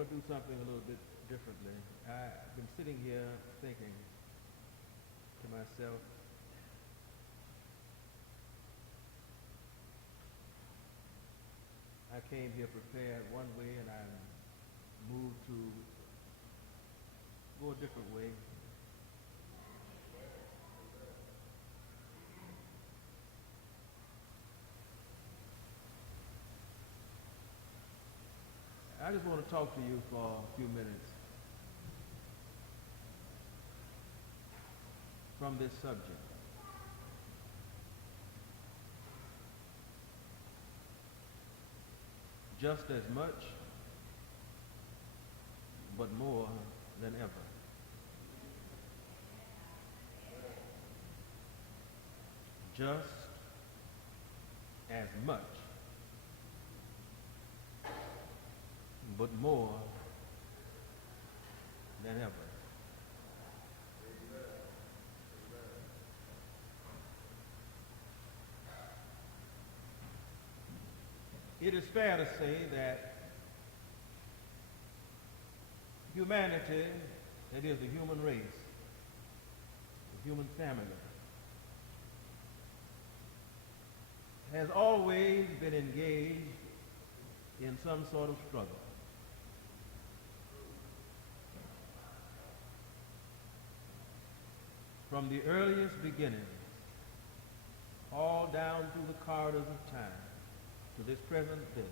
want to do something a little bit differently. I've been sitting here thinking to myself, I came here prepared one way and I moved to go a different way. I just want to talk to you for a few minutes from this subject. Just as much, but more than ever. Just as much, but more than ever. It is fair to say that humanity, that is the human race, the human family, has always been engaged in some sort of struggle. From the earliest beginnings, all down through the corridors of time, to this present day,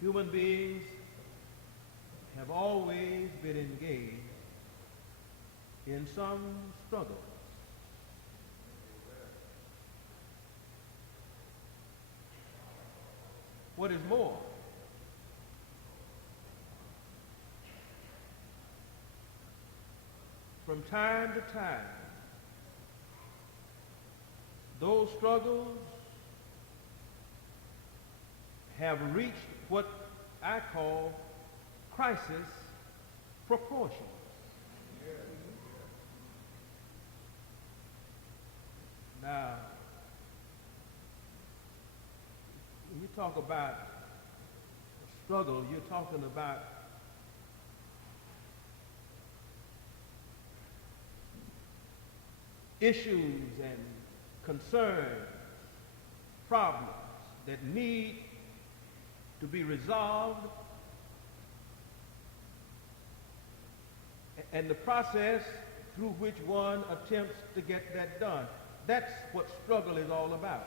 human beings have always been engaged in some struggle. What is more, from time to time, those struggles have reached what I call crisis proportions. Now, when you talk about struggle, you're talking about issues and concerns, problems that need to be resolved, and the process through which one attempts to get that done. That's what struggle is all about.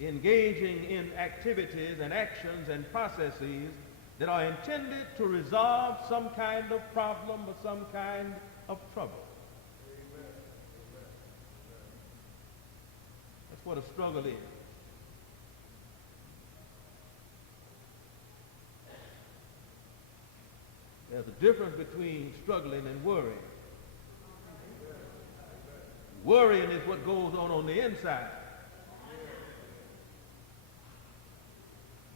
Engaging in activities and actions and processes that are intended to resolve some kind of problem or some kind of trouble. That's what a struggle is. There's a difference between struggling and worrying. Worrying is what goes on the inside.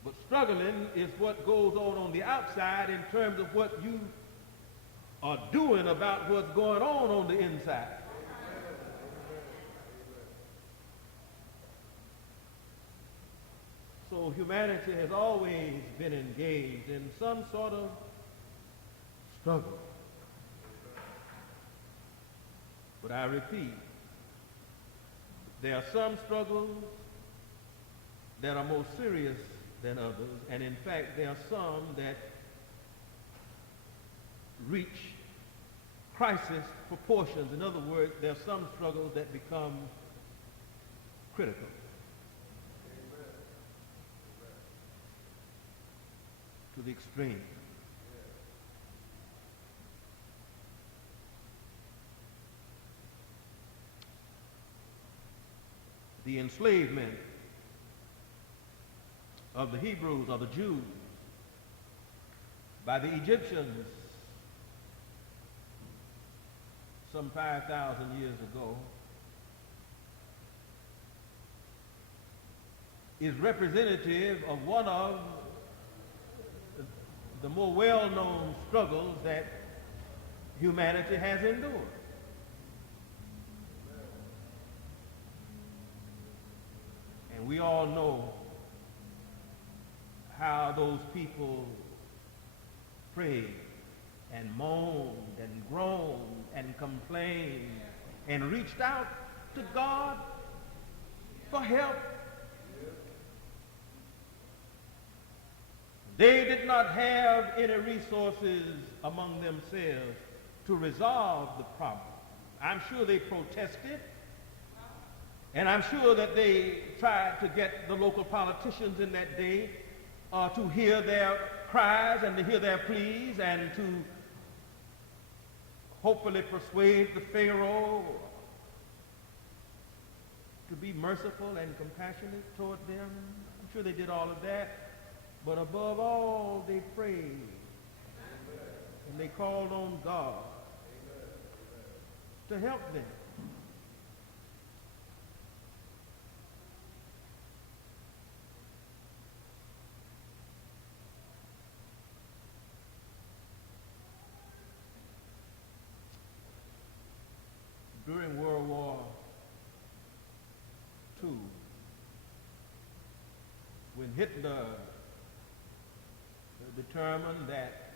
But struggling is what goes on the outside in terms of what you are doing about what's going on the inside. So humanity has always been engaged in some sort of struggle. But I repeat, there are some struggles that are more serious than others, and in fact there are some that reach crisis proportions. In other words, there are some struggles that become critical. To the extreme. The enslavement of the Hebrews or the Jews by the Egyptians some 5,000 years ago is representative of one of the more well-known struggles that humanity has endured. And We all know how those people prayed and moaned and groaned and complained and reached out to God for help. They did not have any resources among themselves to resolve the problem. I'm sure they protested, and I'm sure that they tried to get the local politicians in that day to hear their cries and to hear their pleas and to hopefully persuade the Pharaoh to be merciful and compassionate toward them. I'm sure they did all of that. But above all, they prayed and they called on God to help them. During World War II, when Hitler determined that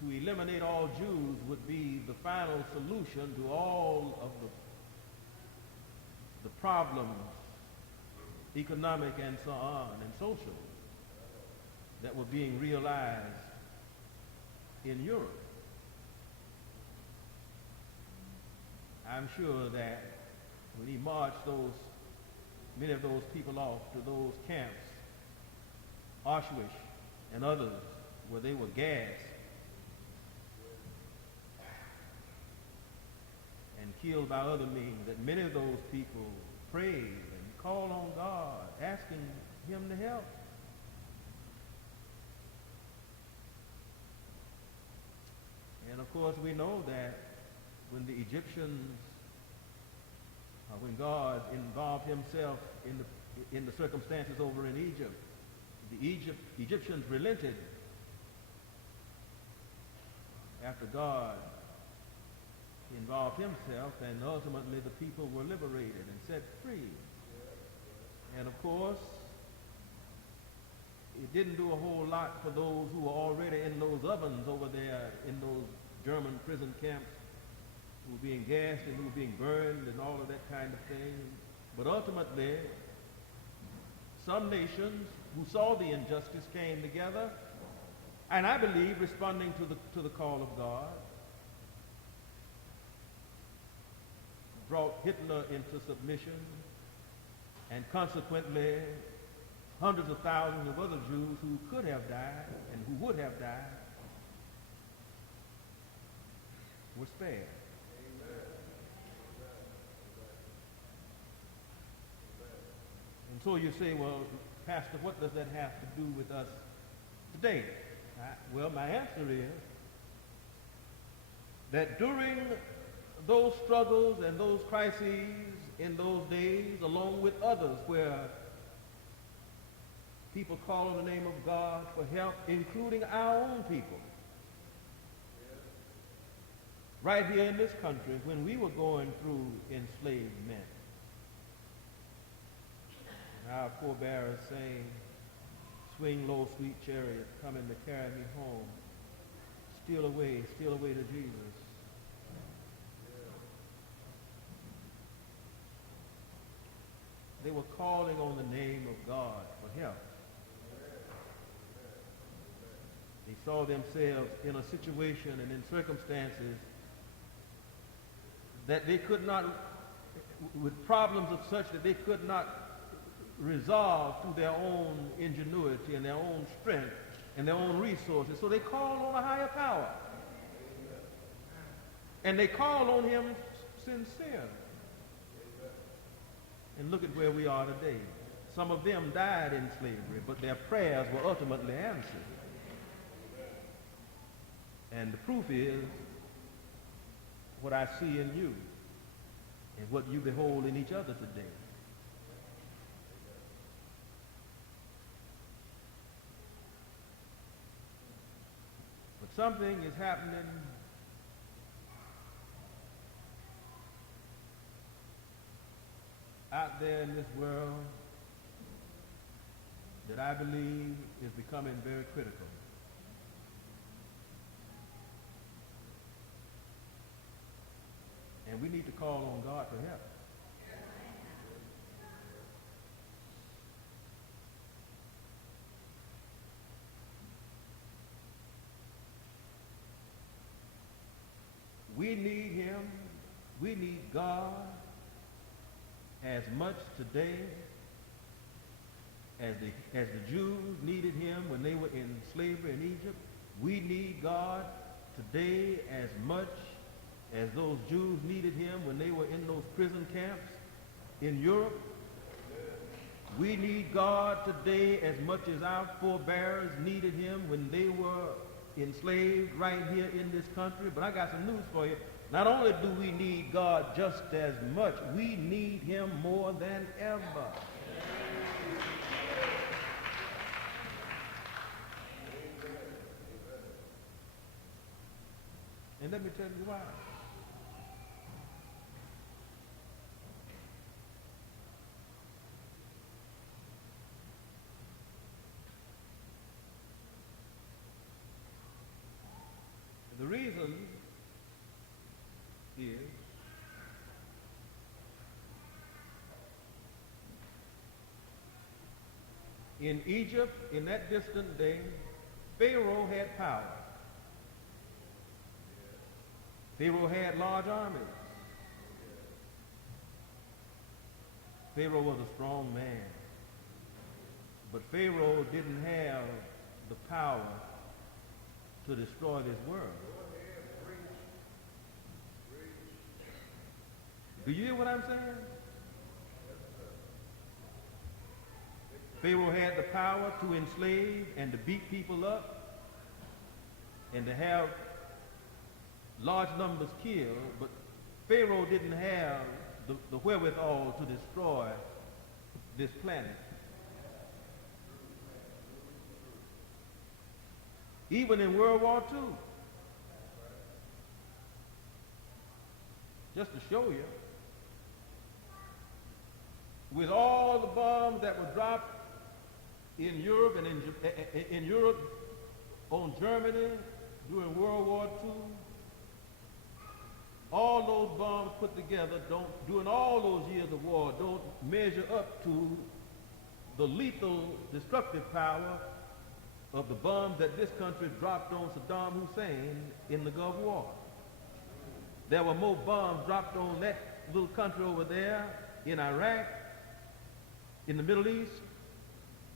to eliminate all Jews would be the final solution to all of the problems, economic and so on, and social, that were being realized in Europe. I'm sure that when he marched many of those people off to those camps, Auschwitz and others, where they were gassed and killed by other means, that many of those people prayed and called on God, asking him to help. And of course we know that when the Egyptians, when God involved himself in the circumstances over in Egypt, the Egyptians relented after God involved himself, and ultimately the people were liberated and set free. And of course, it didn't do a whole lot for those who were already in those ovens over there in those German prison camps, who were being gassed and who were being burned and all of that kind of thing. But ultimately, some nations who saw the injustice came together, and I believe responding to the call of God, brought Hitler into submission, and consequently hundreds of thousands of other Jews who could have died and who would have died were spared. And so you say, well, Pastor, what does that have to do with us today? Well, my answer is that during those struggles and those crises in those days, along with others where people call on the name of God for help, including our own people, right here in this country, when we were going through enslavement, our forebears saying, "Swing low, sweet chariot, coming to carry me home. Steal away to Jesus." They were calling on the name of God for help. They saw themselves in a situation and in circumstances that they could not, with problems of such that they could not resolve through their own ingenuity and their own strength and their own resources. So they called on a higher power. And they called on him sincerely. And look at where we are today. Some of them died in slavery, but their prayers were ultimately answered. And the proof is what I see in you and what you behold in each other today. But something is happening out there in this world that I believe is becoming very critical. And we need to call on God for help. We need him. We need God as much today as the Jews needed him when they were in slavery in Egypt. We need God today as much as those Jews needed him when they were in those prison camps in Europe. We need God today as much as our forebears needed him when they were enslaved right here in this country. But I got some news for you. Not only do we need God just as much, we need him more than ever. And let me tell you why. The reason is in Egypt, in that distant day, Pharaoh had power. Pharaoh had large armies. Pharaoh was a strong man. But Pharaoh didn't have the power to destroy this world. Do you hear what I'm saying? Pharaoh had the power to enslave and to beat people up and to have large numbers killed, but Pharaoh didn't have the wherewithal to destroy this planet. Even in World War II, just to show you, with all the bombs that were dropped in Europe and in Europe on Germany during World War II, all those bombs put together during all those years of war don't measure up to the lethal destructive power of the bombs that this country dropped on Saddam Hussein in the Gulf War. There were more bombs dropped on that little country over there in Iraq, in the Middle East,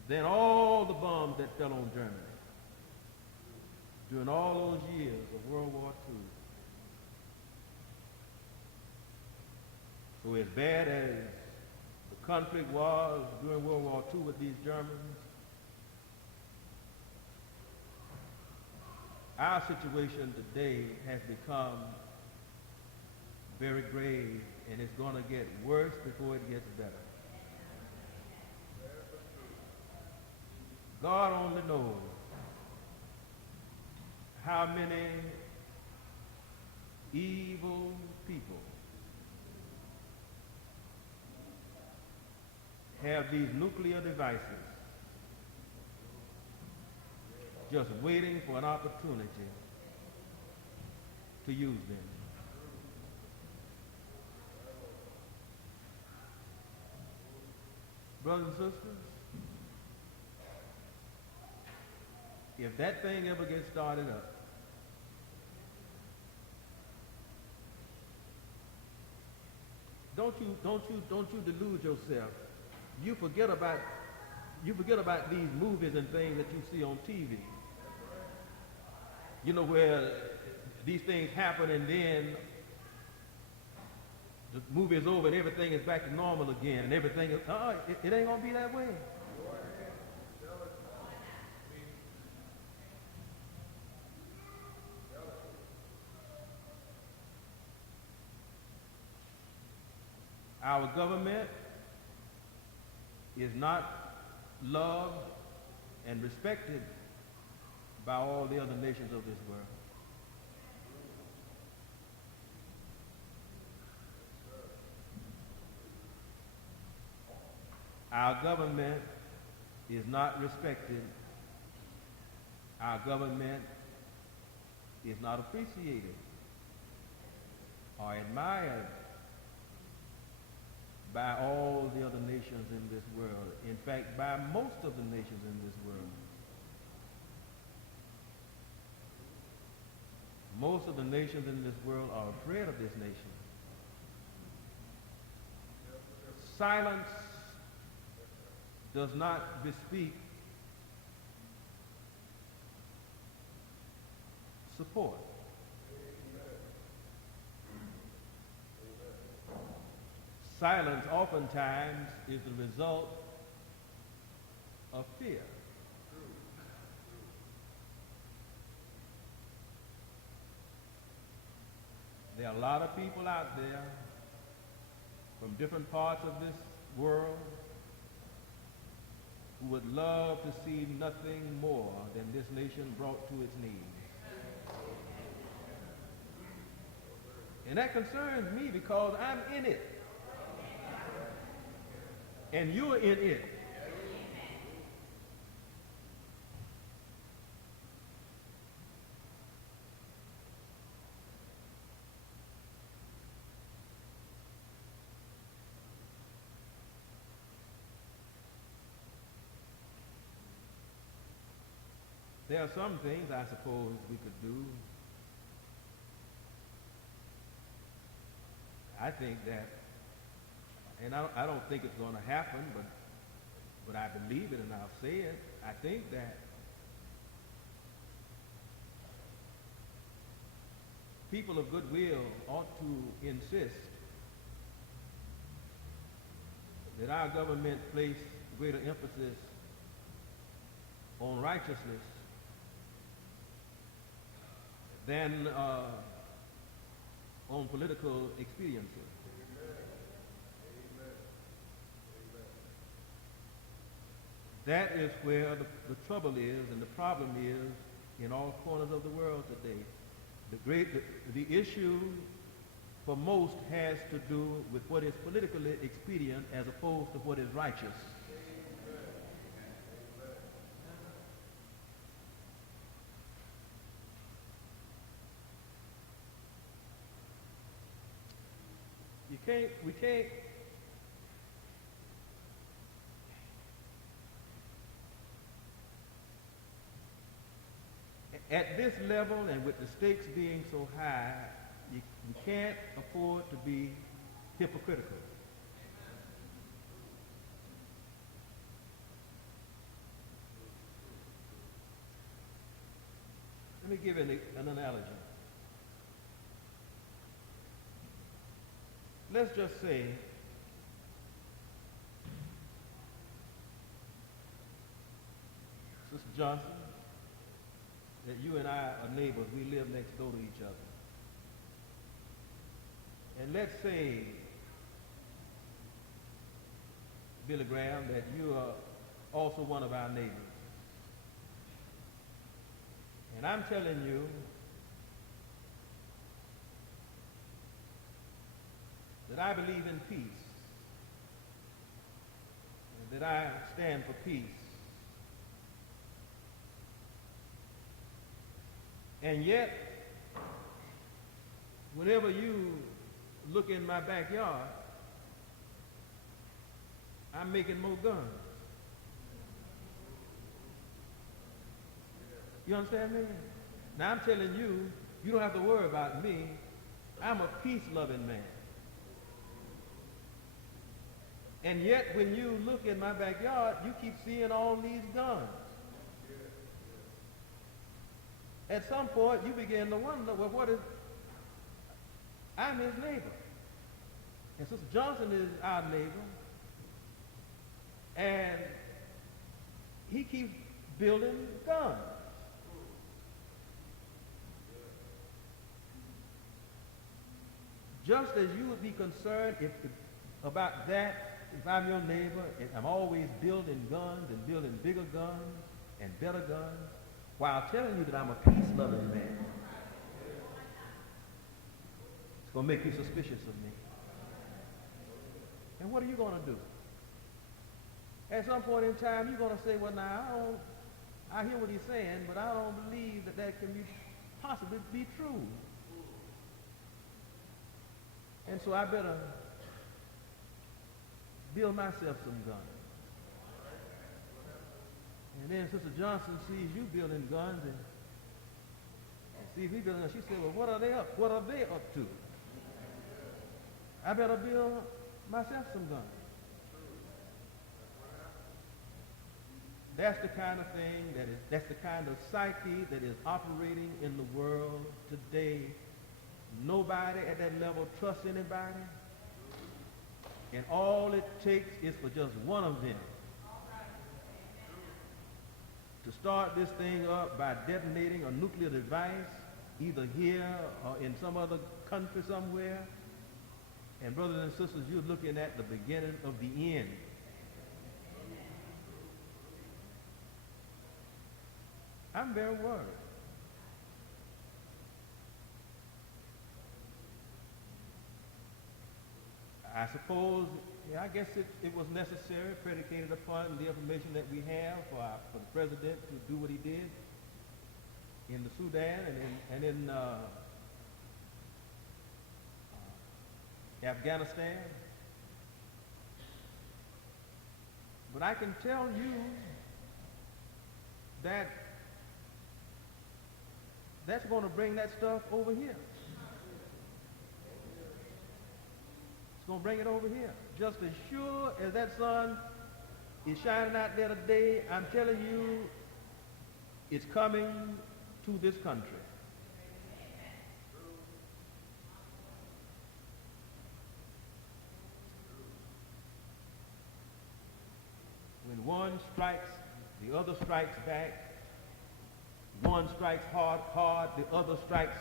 than all the bombs that fell on Germany during all those years of World War II. So as bad as the conflict was during World War II with these Germans, our situation today has become very grave, and it's going to get worse before it gets better. God only knows how many evil people have these nuclear devices just waiting for an opportunity to use them. Brothers and sisters, if that thing ever gets started up, don't you delude yourself. You forget about these movies and things that you see on TV. You know, where these things happen and then the movie is over and everything is back to normal again and everything is, it ain't gonna be that way. Our government is not loved and respected by all the other nations of this world. Our government is not respected. Our government is not appreciated or admired by all the other nations in this world. In fact, by most of the nations in this world. Most of the nations in this world are afraid of this nation. Silence does not bespeak support. Silence oftentimes is the result of fear. There are a lot of people out there from different parts of this world who would love to see nothing more than this nation brought to its knees. And that concerns me because I'm in it. And you're in it. There are some things I suppose we could do. I think that, and I don't think it's going to happen, but I believe it and I'll say it. I think that people of goodwill ought to insist that our government place greater emphasis on righteousness than on political expediency. That is where the trouble is and the problem is in all corners of the world today. The issue for most has to do with what is politically expedient as opposed to what is righteous. We can't at this level and with the stakes being so high, you can't afford to be hypocritical. Let me give an analogy. Let's just say Sister Johnson, that you and I are neighbors. We live next door to each other. And let's say, Billy Graham, that you are also one of our neighbors. And I'm telling you that I believe in peace, and that I stand for peace. And yet, whenever you look in my backyard, I'm making more guns. You understand me? Now I'm telling you, you don't have to worry about me. I'm a peace-loving man. And yet, when you look in my backyard, you keep seeing all these guns. At some point, you begin to wonder, well, what is... I'm his neighbor. And Sister Johnson is our neighbor. And he keeps building guns. Just as you would be concerned about that, if I'm your neighbor, and I'm always building guns and building bigger guns and better guns, while telling you that I'm a peace-loving man, it's going to make you suspicious of me. And what are you going to do? At some point in time, you're going to say, well, now, I hear what he's saying, but I don't believe that that can possibly be true. And so I better build myself some guns. And then Sister Johnson sees you building guns and sees me building guns. She said, well, what are they up to? I better build myself some guns. That's the kind of thing that's the kind of psyche that is operating in the world today. Nobody at that level trusts anybody. And all it takes is for just one of them to start this thing up by detonating a nuclear device, either here or in some other country somewhere. And brothers and sisters, you're looking at the beginning of the end. I'm very worried. I suppose, I guess it was necessary, predicated upon the information that we have for the president to do what he did in the Sudan and in Afghanistan. But I can tell you that that's going to bring that stuff over here. It's going to bring it over here. Just as sure as that sun is shining out there today, I'm telling you, it's coming to this country. When one strikes, the other strikes back. One strikes hard, the other strikes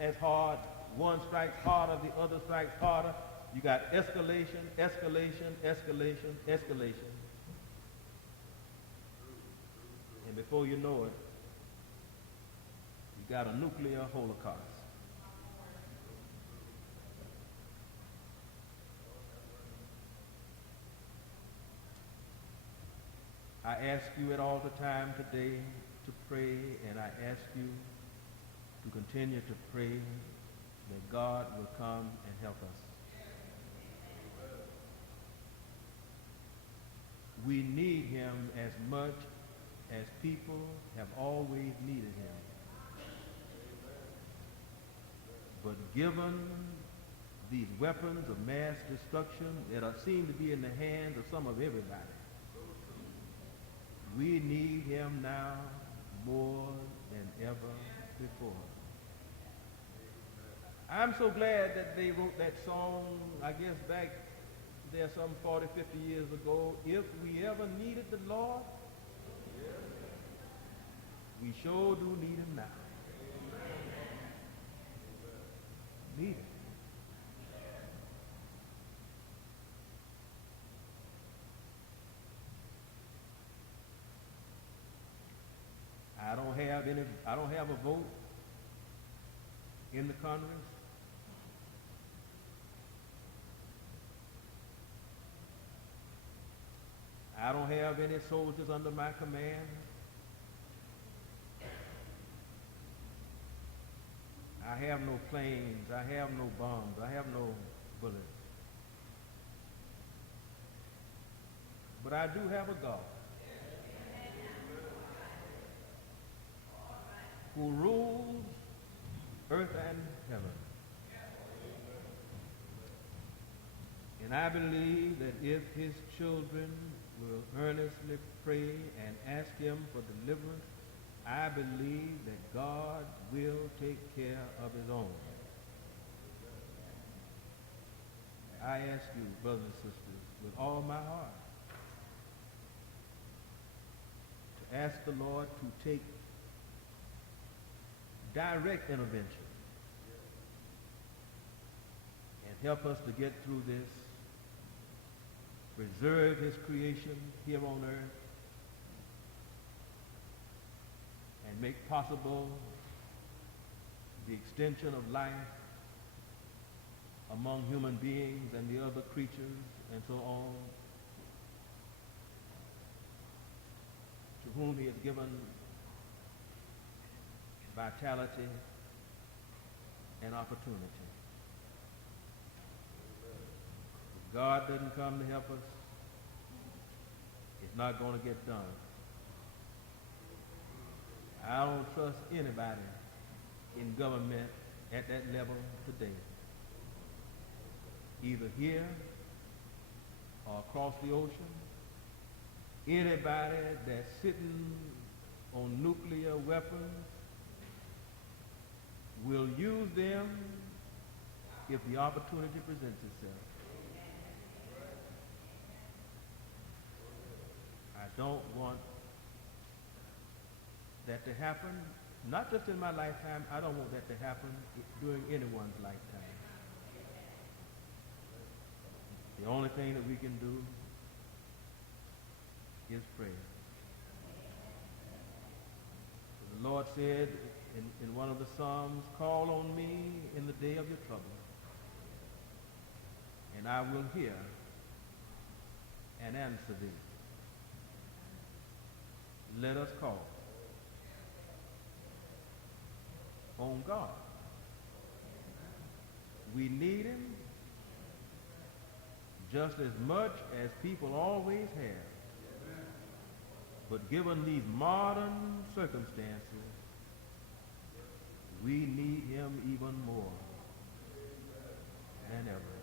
as hard. One strikes harder, the other strikes harder. You got escalation, escalation, escalation, escalation. And before you know it, you got a nuclear holocaust. I ask you at all the time today to pray, and I ask you to continue to pray that God will come and help us. We need him as much as people have always needed him. But given these weapons of mass destruction that seem to be in the hands of some of everybody, we need him now more than ever before. I'm so glad that they wrote that song, I guess back there some 40, 50 years ago. If we ever needed the Lord, we sure do need him now. Need him. I don't have a vote in the Congress. I don't have any soldiers under my command. I have no planes. I have no bombs. I have no bullets. But I do have a God who rules earth and heaven. And I believe that if his children will earnestly pray and ask him for deliverance, I believe that God will take care of his own. I ask you, brothers and sisters, with all my heart, to ask the Lord to take direct intervention and help us to get through this, preserve his creation here on earth, and make possible the extension of life among human beings and the other creatures and so on. whom he has given vitality and opportunity. If God doesn't come to help us, it's not going to get done. I don't trust anybody in government at that level today, either here or across the ocean. Anybody that's sitting on nuclear weapons will use them if the opportunity presents itself. I don't want that to happen, not just in my lifetime. I don't want that to happen during anyone's lifetime. The only thing that we can do is pray. The Lord said in one of the Psalms, "Call on me in the day of your trouble, and I will hear and answer thee." Let us call on God. We need him just as much as people always have. But given these modern circumstances, we need him even more than ever.